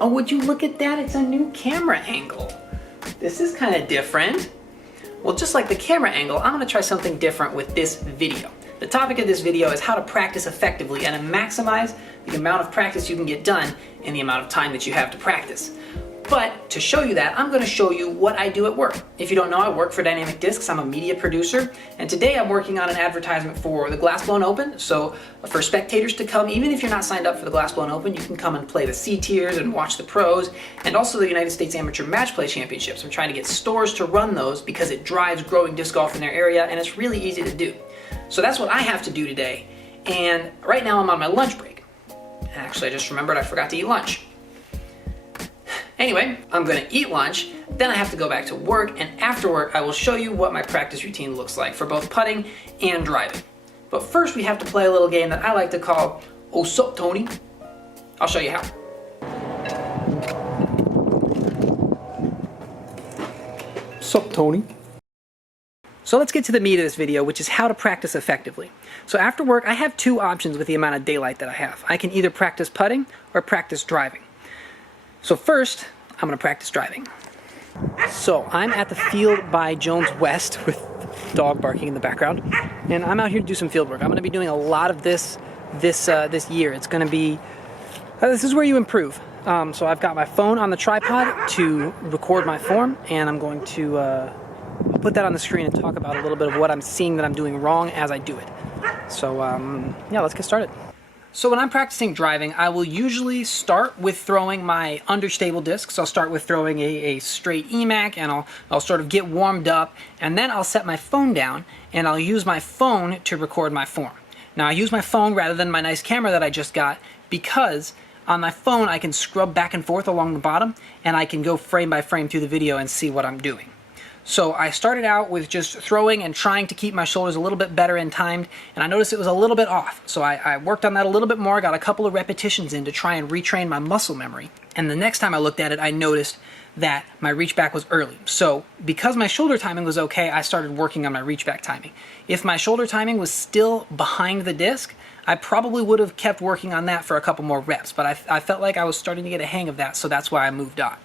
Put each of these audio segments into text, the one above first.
Oh, would you look at that? It's a new camera angle. This is kind of different. Well, just like the camera angle, I'm gonna try something different with this video. The topic of this video is how to practice effectively and to maximize the amount of practice you can get done in the amount of time that you have to practice. But to show you that, I'm going to show you what I do at work. If you don't know, I work for Dynamic Discs. I'm a media producer, and today I'm working on an advertisement for the Glass Blown Open. So for spectators to come, even if you're not signed up for the Glass Blown Open, you can come and play the C tiers and watch the pros, and also the United States Amateur Match Play Championships. I'm trying to get stores to run those because it drives growing disc golf in their area, and it's really easy to do. So that's what I have to do today, and right now I'm on my lunch break. Actually, I just remembered I forgot to eat lunch. Anyway, I'm gonna eat lunch, then I have to go back to work, and after work I will show you what my practice routine looks like for both putting and driving. But first we have to play a little game that I like to call Oh Sup Tony. I'll show you how. Sup Tony. So let's get to the meat of this video, which is how to practice effectively. So after work I have two options with the amount of daylight that I have. I can either practice putting or practice driving. So first, I'm going to practice driving. So I'm at the field by Jones West with dog barking in the background, and I'm out here to do some field work. I'm going to be doing a lot of this year. It's going to be, this is where you improve. So I've got my phone on the tripod to record my form, and I'm going to put that on the screen and talk about a little bit of what I'm seeing that I'm doing wrong as I do it. So yeah, let's get started. So when I'm practicing driving, I will usually start with throwing my understable discs. I'll start with throwing a straight EMAC, and I'll sort of get warmed up, and then I'll set my phone down and I'll use my phone to record my form. Now I use my phone rather than my nice camera that I just got because on my phone I can scrub back and forth along the bottom and I can go frame by frame through the video and see what I'm doing. So I started out with just throwing and trying to keep my shoulders a little bit better and timed, and I noticed it was a little bit off. So I worked on that a little bit more, got a couple of repetitions in to try and retrain my muscle memory. And the next time I looked at it, I noticed that my reach back was early. So because my shoulder timing was okay, I started working on my reach back timing. If my shoulder timing was still behind the disc, I probably would have kept working on that for a couple more reps, but I felt like I was starting to get a hang of that, so that's why I moved on.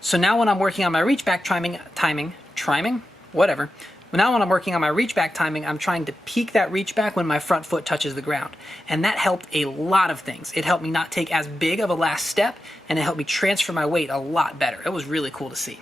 So now when I'm working on my reach back timing, whatever. Now when I'm working on my reach back timing, I'm trying to peak that reach back when my front foot touches the ground. And that helped a lot of things. It helped me not take as big of a last step, and it helped me transfer my weight a lot better. It was really cool to see.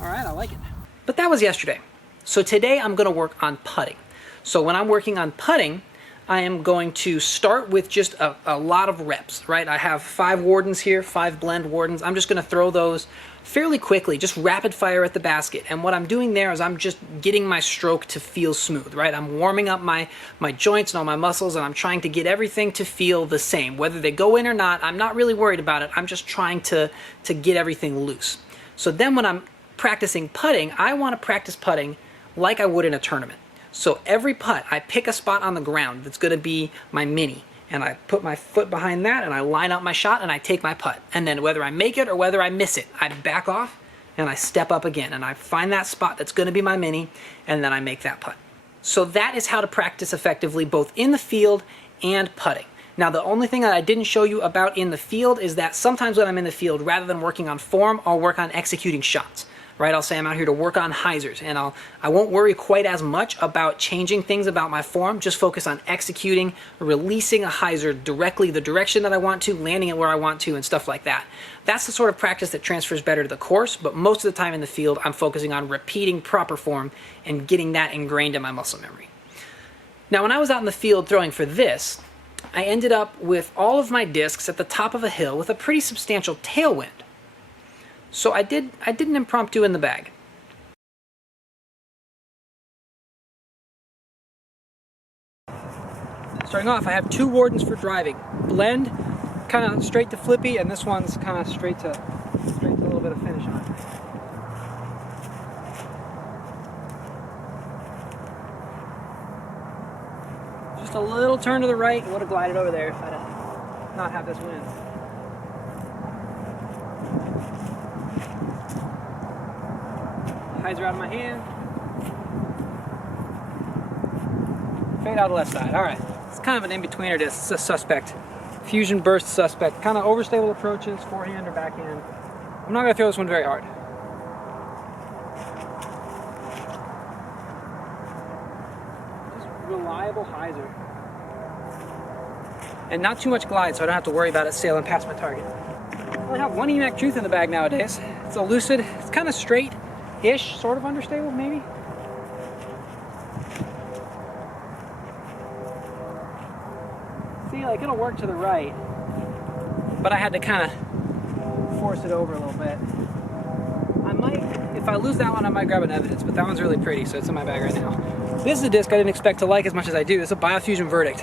All right, I like it. But that was yesterday. So today I'm going to work on putting. So when I'm working on putting, I am going to start with just a lot of reps, right? I have 5 wardens here, 5 blend wardens. I'm just going to throw those fairly quickly, just rapid fire at the basket. And what I'm doing there is I'm just getting my stroke to feel smooth, right? I'm warming up my joints and all my muscles, and I'm trying to get everything to feel the same. Whether they go in or not, I'm not really worried about it. I'm just trying to get everything loose. So then when I'm practicing putting, I want to practice putting like I would in a tournament. So every putt, I pick a spot on the ground that's going to be my mini, and I put my foot behind that, and I line up my shot, and I take my putt. And then whether I make it or whether I miss it, I back off, and I step up again, and I find that spot that's going to be my mini, and then I make that putt. So that is how to practice effectively both in the field and putting. Now the only thing that I didn't show you about in the field is that sometimes when I'm in the field, rather than working on form, I'll work on executing shots. Right, I'll say I'm out here to work on hyzers, and I won't worry quite as much about changing things about my form, just focus on executing, releasing a hyzer directly the direction that I want to, landing it where I want to, and stuff like that. That's the sort of practice that transfers better to the course, but most of the time in the field, I'm focusing on repeating proper form and getting that ingrained in my muscle memory. Now, when I was out in the field throwing for this, I ended up with all of my discs at the top of a hill with a pretty substantial tailwind. So I did an impromptu in the bag. Starting off, I have 2 wardens for driving. Blend, kind of straight to flippy, and this one's kind of straight to a little bit of finish on it. Just a little turn to the right, would have glided over there if I did not have this wind. Hyzer out of my hand. Fade out the left side. All right. It's kind of an in-betweener disc. It's a suspect. Fusion burst suspect. Kind of overstable approaches, forehand or backhand. I'm not going to throw this one very hard. Just reliable hyzer. And not too much glide, so I don't have to worry about it sailing past my target. I only have one EMAC Truth in the bag nowadays. It's a Lucid. It's kind of straight-ish, sort of understable, maybe. See, like it'll work to the right, but I had to kind of force it over a little bit. I might, if I lose that one, I might grab an Evidence, but that one's really pretty, so it's in my bag right now. This is a disc I didn't expect to like as much as I do. It's a Biofusion Verdict.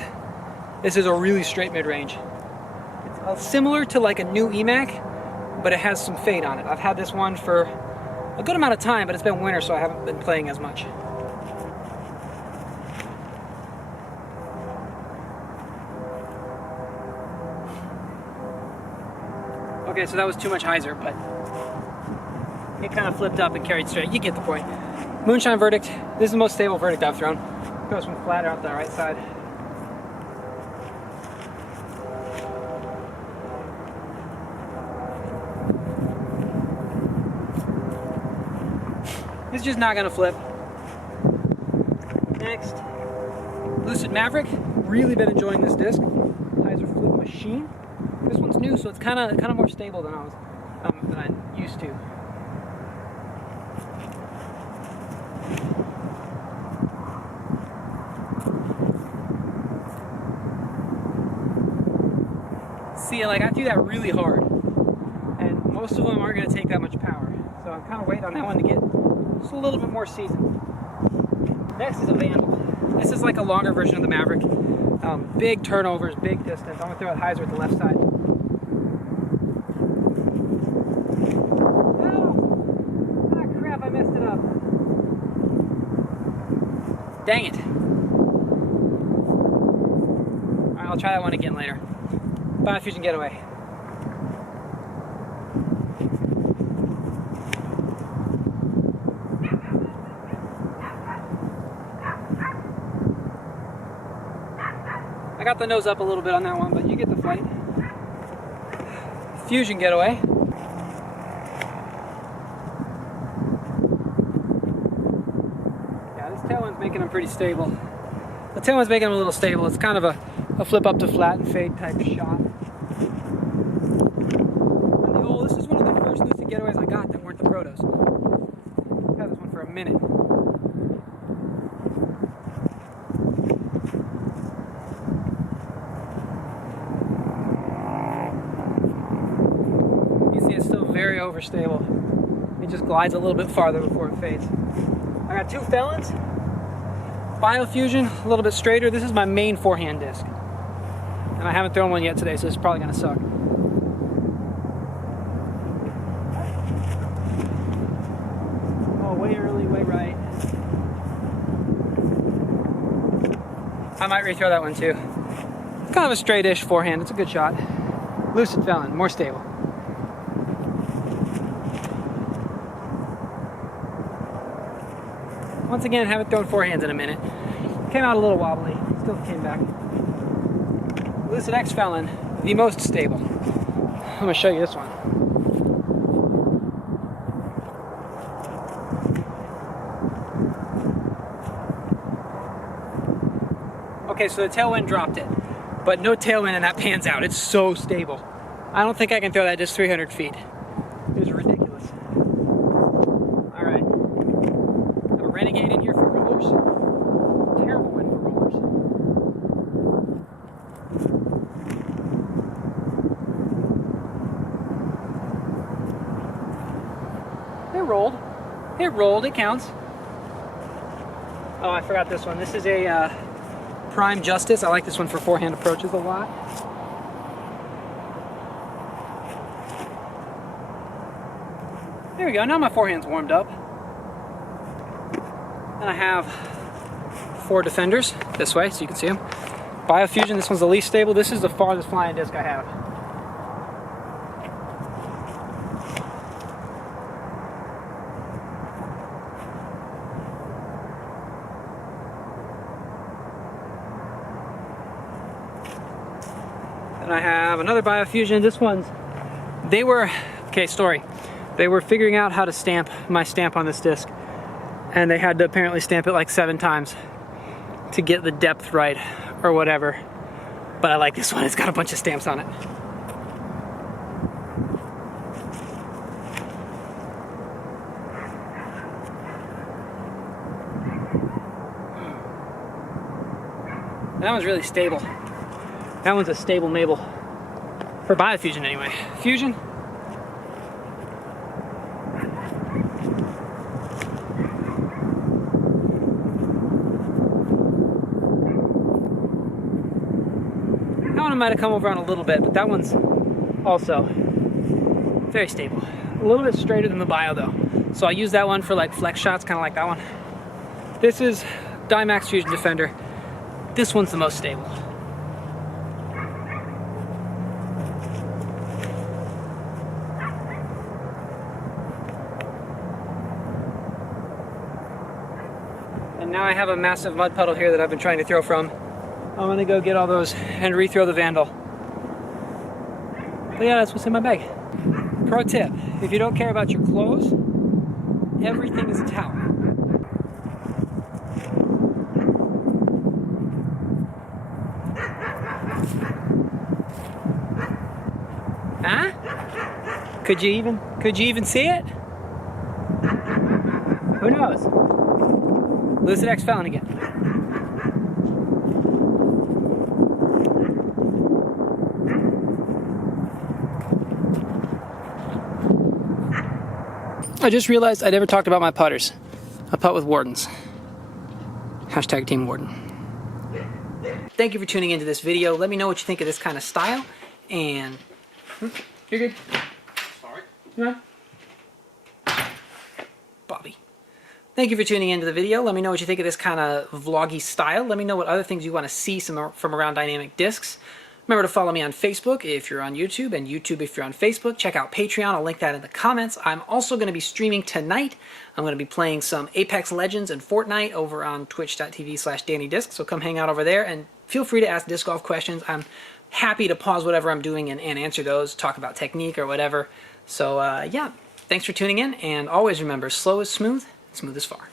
This is a really straight mid-range. It's similar to like a new EMAC, but it has some fade on it. I've had this one for a good amount of time, but it's been winter, so I haven't been playing as much. Okay, so that was too much hyzer, but it kind of flipped up and carried straight. You get the point. Moonshine Verdict. This is the most stable Verdict I've thrown. Goes from flat out the right side. It's just not gonna flip. Next, Lucid Maverick. Really been enjoying this disc. Hyzer flip machine. This one's new, so it's kind of more stable than I'm used to. See, like I threw that really hard, and most of them aren't going to take that much power. So I'm kind of waiting on that one to get just a little bit more seasoned. Next is a Vandal. This is like a longer version of the Maverick. Big turnovers, big distance. I'm going to throw it hyzer at the left side. No! Ah, crap, I messed it up. Dang it. Alright, I'll try that one again later. Biofusion Getaway. I got the nose up a little bit on that one, but you get the flight. Fusion Getaway. Yeah, this tailwind's making them pretty stable. The tailwind's making them a little stable. It's kind of a flip up to flat and fade type shot. And this is one of the first Lucid Getaways I got that weren't the Protos. I've had this one for a minute. Very overstable. It just glides a little bit farther before it fades. I got two Felons. Biofusion, a little bit straighter. This is my main forehand disc. And I haven't thrown one yet today, so it's probably gonna suck. Oh, way early, way right. I might rethrow that one too. It's kind of a straight-ish forehand. It's a good shot. Lucid Felon, more stable. Once again, haven't thrown forehands in a minute. Came out a little wobbly, still came back. Lucid X Felon, the most stable. I'm gonna show you this one. Okay, so the tailwind dropped it, but no tailwind and that pans out. It's so stable. I don't think I can throw that just 300 feet. It was ridiculous. All right. Renegade in here for rollers. Terrible wind for rollers. It rolled. It rolled. It counts. Oh, I forgot this one. This is a Prime Justice. I like this one for forehand approaches a lot. There we go. Now my forehand's warmed up. And I have 4 Defenders this way, so you can see them. Biofusion, this one's the least stable. This is the farthest flying disc I have. And I have another Biofusion. This one's, they were figuring out how to stamp my stamp on this disc, and they had to apparently stamp it like 7 times to get the depth right or whatever. But I like this one. It's got a bunch of stamps on it. That one's really stable. That one's a stable Mabel. For Biofusion anyway. Fusion. That one might have come over on a little bit, but that one's also very stable. A little bit straighter than the Bio though. So I use that one for like flex shots, kind of like that one. This is Dymax Fusion Defender. This one's the most stable. And now I have a massive mud puddle here that I've been trying to throw from. I'm gonna go get all those and rethrow the Vandal. But yeah, that's what's in my bag. Pro tip, if you don't care about your clothes, everything is a towel. Huh? Could you even see it? Who knows? Lucid X Felon again. I just realized I never talked about my putters. I putt with Wardens. Hashtag Team Warden. Thank you for tuning into this video. Let me know what you think of this kind of style. And you're good. Sorry. Yeah. Bobby. Thank you for tuning into the video. Let me know what you think of this kind of vloggy style. Let me know what other things you want to see from around Dynamic Discs. Remember to follow me on Facebook if you're on YouTube, and YouTube if you're on Facebook. Check out Patreon. I'll link that in the comments. I'm also going to be streaming tonight. I'm going to be playing some Apex Legends and Fortnite over on twitch.tv/DannyDisc. So come hang out over there and feel free to ask disc golf questions. I'm happy to pause whatever I'm doing and answer those, talk about technique or whatever. So yeah, thanks for tuning in, and always remember, slow is smooth, smooth is far.